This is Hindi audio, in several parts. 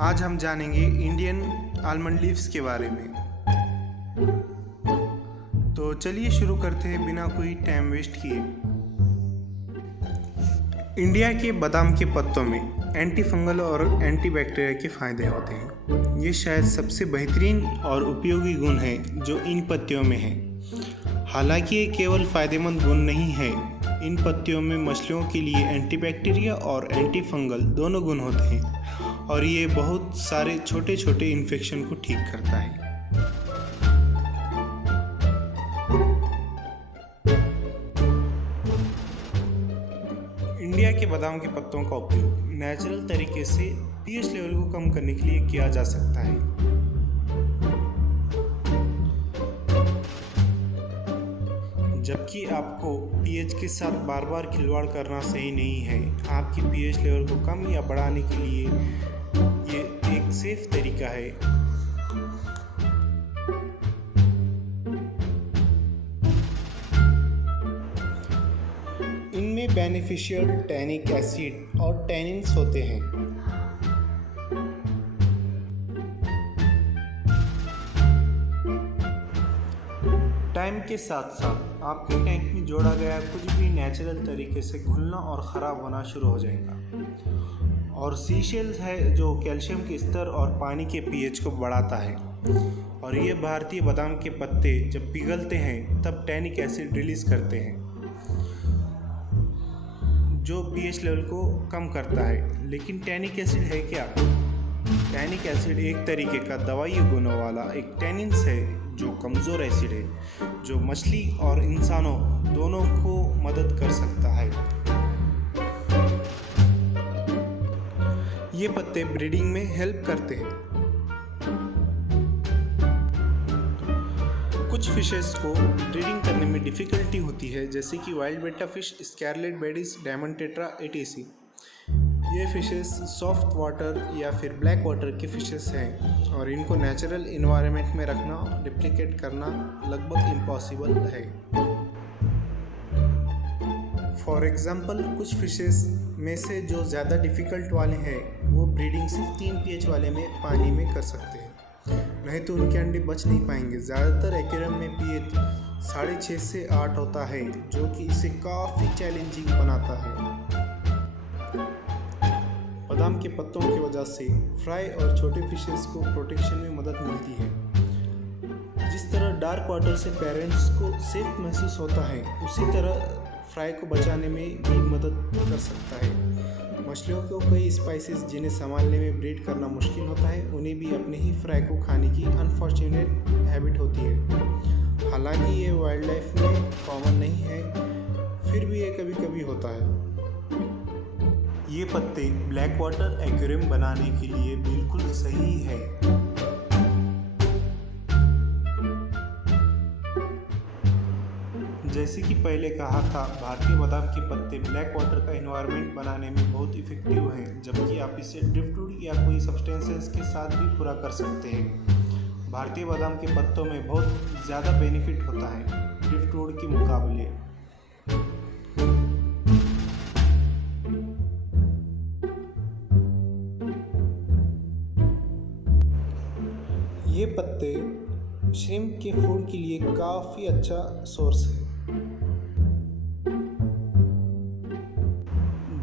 आज हम जानेंगे इंडियन आलमंड लीव्स के बारे में। तो चलिए शुरू करते हैं बिना कोई टाइम वेस्ट किए। इंडिया के बादाम के पत्तों में एंटी फंगल और एंटी बैक्टीरिया के फ़ायदे होते हैं। ये शायद सबसे बेहतरीन और उपयोगी गुण है जो इन पत्तियों में है। हालांकि ये केवल फ़ायदेमंद गुण नहीं है, इन पत्तियों में मछलियों के लिए एंटी बैक्टीरिया और एंटी फंगल दोनों गुण होते हैं और ये बहुत सारे छोटे छोटे इन्फेक्शन को ठीक करता है। इंडिया के बादाम के पत्तों का उपयोग नेचुरल तरीके से पीएच लेवल को कम करने के लिए किया जा सकता है। जबकि आपको पीएच के साथ बार बार खिलवाड़ करना सही नहीं है। आपकी पीएच लेवल को कम या बढ़ाने के लिए ये एक सेफ तरीका है। इनमें बेनिफिशियल टैनिक एसिड और टैनिन्स होते हैं। टाइम के साथ साथ आपके टैंक में जोड़ा गया कुछ भी नेचुरल तरीके से घुलना और ख़राब होना शुरू हो जाएगा। और सीशेल्स है जो कैल्शियम के स्तर और पानी के पीएच को बढ़ाता है। और ये भारतीय बादाम के पत्ते जब पिघलते हैं तब टैनिक एसिड रिलीज़ करते हैं जो पीएच लेवल को कम करता है। लेकिन टैनिक एसिड है क्या? टैनिक एसिड एक तरीके का दवाई गुणों वाला एक टैनिन्स है जो कमज़ोर एसिड है जो मछली और इंसानों दोनों को मदद कर सकता है। ये पत्ते ब्रीडिंग में हेल्प करते हैं। कुछ फिशेस को ब्रीडिंग करने में डिफ़िकल्टी होती है, जैसे कि wild betta fish, scarlet badis, diamond tetra ETC. ये फिशेस सॉफ्ट वाटर या फिर ब्लैक वाटर के फिशेस हैं और इनको नेचुरल इन्वायरमेंट में रखना, रिप्लिकेट करना लगभग इम्पॉसिबल है। फॉर एग्जांपल कुछ फिशेस में से जो ज़्यादा डिफ़िकल्ट वाले हैं वो ब्रीडिंग सिर्फ 3 pH वाले में पानी में कर सकते हैं, नहीं तो उनके अंडे बच नहीं पाएंगे। ज़्यादातर एक्वेरियम में pH 6.5 से 8 होता है जो कि इसे काफ़ी चैलेंजिंग बनाता है। बादाम के पत्तों की वजह से फ्राई और छोटे फिशेस को प्रोटेक्शन में मदद मिलती है। जिस तरह डार्क वाटर से पेरेंट्स को सेफ महसूस होता है, उसी तरह फ्राई को बचाने में भी मदद कर सकता है। मछलियों को कई स्पाइसेस जिन्हें संभालने में ब्रीड करना मुश्किल होता है, उन्हें भी अपने ही फ्राई को खाने की अनफॉर्चुनेट हैबिट होती है। हालांकि ये वाइल्ड लाइफ में कॉमन नहीं है, फिर भी ये कभी कभी होता है। ये पत्ते ब्लैक वाटर एक्वेरियम बनाने के लिए बिल्कुल सही है। जैसे कि पहले कहा था, भारतीय बादाम के पत्ते ब्लैक वाटर का एनवायरनमेंट बनाने में बहुत इफेक्टिव हैं, जबकि आप इसे ड्रिफ्टवुड या कोई सब्सटेंसेस के साथ भी पूरा कर सकते हैं। भारतीय बादाम के पत्तों में बहुत ज़्यादा बेनिफिट होता है ड्रिफ्टवुड के मुकाबले। ये पत्ते श्रिम्प के फूड के लिए काफ़ी अच्छा सोर्स है।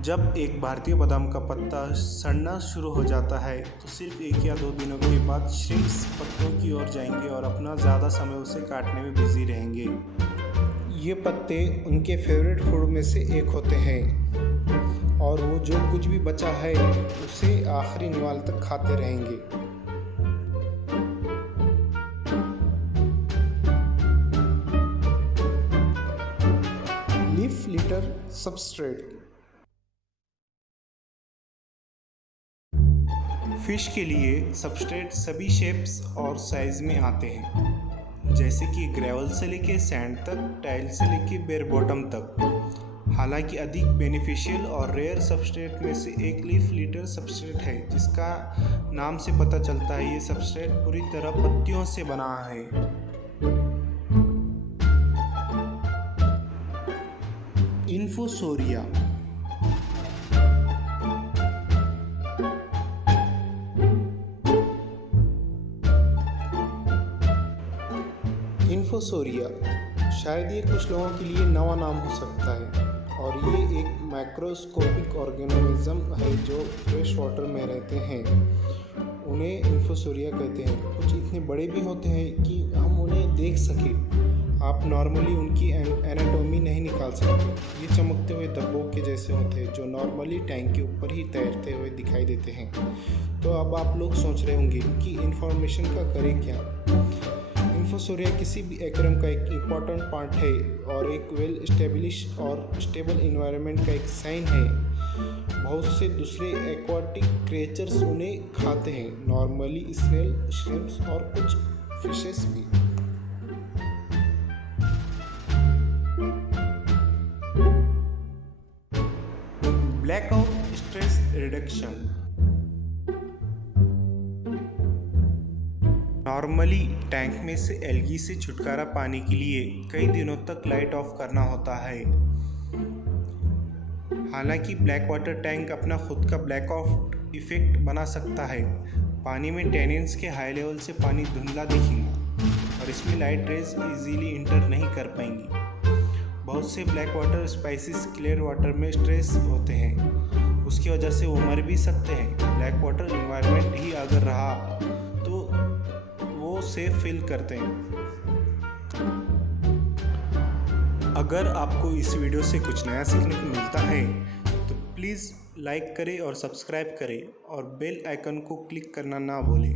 जब एक भारतीय बादाम का पत्ता सड़ना शुरू हो जाता है तो सिर्फ 1 या 2 दिनों के बाद श्रिम्प्स पत्तों की ओर जाएंगे और अपना ज़्यादा समय उसे काटने में बिजी रहेंगे। ये पत्ते उनके फेवरेट फूड में से एक होते हैं और वो जो कुछ भी बचा है उसे आखिरी निवाल तक खाते रहेंगे। Leaf litre substrate. फिश के लिए सबस्ट्रेट सभी शेप्स और साइज में आते हैं, जैसे कि ग्रेवल से लेके सैंड तक, टाइल से लेके बेयर बॉटम तक। हालांकि अधिक बेनिफिशियल और रेयर सबस्ट्रेट में से एक लीफ लिटर सबस्ट्रेट है, जिसका नाम से पता चलता है ये सबस्ट्रेट पूरी तरह पत्तियों से बना है। इन्फोसोरिया इन्फोसोरिया, शायद ये कुछ लोगों के लिए नवा नाम हो सकता है, और ये एक माइक्रोस्कोपिक ऑर्गेनिज्म है जो फ्रेश वाटर में रहते हैं। उन्हें इन्फोसोरिया कहते हैं। कुछ इतने बड़े भी होते हैं कि हम उन्हें देख सकें। आप नॉर्मली उनकी एनाटॉमी नहीं निकाल सकते। ये चमकते हुए धब्बों के जैसे होते हैं जो नॉर्मली टैंक के ऊपर ही तैरते हुए दिखाई देते हैं। तो अब आप लोग सोच रहे होंगे कि इन्फॉर्मेशन का करें क्या। इन्फोसोरिया किसी भी एक्वेरियम का एक इम्पॉर्टेंट पार्ट है और एक वेल एस्टेब्लिश और स्टेबल इन्वायरमेंट का एक साइन है। बहुत से दूसरे एक्वाटिक क्रिएचर्स उन्हें खाते हैं, नॉर्मली स्नेल, श्रिम्प्स और कुछ फिशेस भी। Blackout stress reduction. Normally tank में से एल्गी से छुटकारा पाने के लिए कई दिनों तक लाइट ऑफ करना होता है। हालांकि ब्लैक वाटर टैंक अपना खुद का ब्लैकआउट इफेक्ट बना सकता है। पानी में टैनिन्स के हाई लेवल से पानी धुंधला दिखेगा और इसमें लाइट रेज इजीली इंटर नहीं कर पाएंगी। बहुत से black water spices clear water में स्ट्रेस होते हैं, उसकी वजह से वो मर भी सकते हैं। ब्लैक वाटर इन्वायरमेंट ही अगर रहा तो वो सेफ फील करते हैं। अगर आपको इस वीडियो से कुछ नया सीखने को मिलता है तो प्लीज़ लाइक करें और सब्सक्राइब करें और बेल आइकन को क्लिक करना ना भूलें।